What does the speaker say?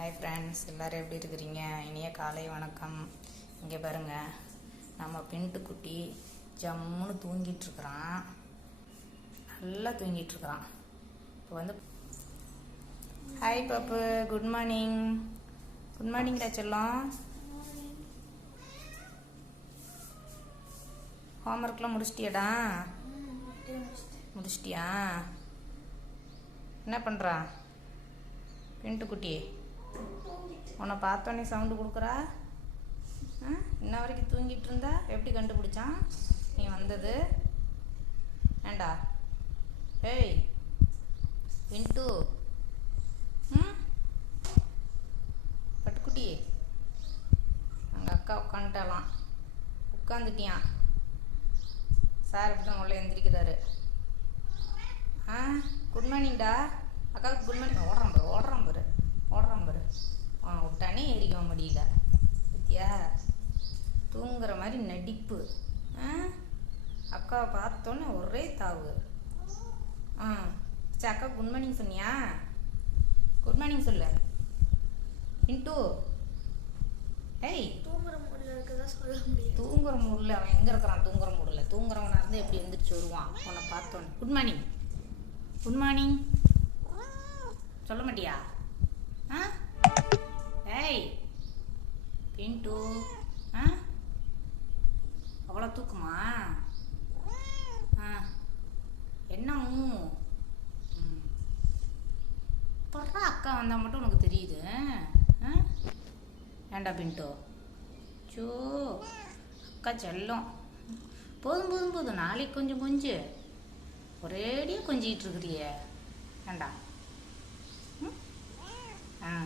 Hi friends எல்லோரும் எப்படி இருக்கிறீங்க? இனிய காலை வணக்கம். இங்கே பாருங்கள் நம்ம பின்ட்டு குட்டி ஜம்முன்னு தூங்கிட்டுருக்குறான் நல்லா தூங்கிட்டுருக்குறான் இப்போ வந்து ஹாய் பாப்பு குட் மார்னிங் குட் மார்னிங்டா செல்லம். ஹோம்ஒர்க்லாம் முடிச்சிட்டியாடா? முடிச்சிட்டியா? என்ன பண்ணுறா பின்ட்டு குட்டி. உன்னை பார்த்தோன்னே சவுண்டு கொடுக்குறா? ஆ? இன்ன வரைக்கும் தூங்கிட்டு இருந்தா? எப்படி கண்டுபிடிச்சான்? நீ வந்தது. ஏண்டா? ஏய் இன்ட்டு ம்? பட்டுக்குட்டி. அங்கே அக்கா உட்காந்துட்டாலாம் உட்காந்துட்டியான் சார் இப்படி தான் உள்ள எந்திரிக்கிறாரு. ஆ? குட் மார்னிங்டா. அக்காவுக்கு குட் மார்னிங். ஓடுறான் பாரு ஓடுறான் பாரு ஓடுறான் பாரு. ஏறிக்க முடியல. பத்தியா? தூங்குற மாதிரி நடிப்பு. அக்காவை பார்த்தோன்னே ஒரே தாவு. ஆ சரி அக்கா குட் மார்னிங் சொன்னியா? குட் மார்னிங் சொல்லு. இன்ட்டு ஏய். தூங்குற மூடில் இருக்கதா சொல்ல முடியும் தூங்குற மூடில் அவன் எங்கே இருக்கிறான்? தூங்குற மூடில் தூங்குறவனா இருந்து எப்படி எந்திரிச்சு வருவான்? உன்னை பார்த்தோன்னு. குட் மார்னிங் குட் மார்னிங் சொல்ல மாட்டியா? அவ்வளோ தூக்குமா? ஆ. என்ன ஊ? ம். அக்கா வந்தால் மட்டும் உனக்கு தெரியுது. ஆ? ஏண்டா பின்ட்டு சோ அக்கா செல்லம். போதும் போதும் போதும். நாளைக்கு கொஞ்சம் கொஞ்சு. ஒரேடியாக கொஞ்சிக்கிட்டு இருக்கிறியே. ஏண்டா? ம்? ஆ.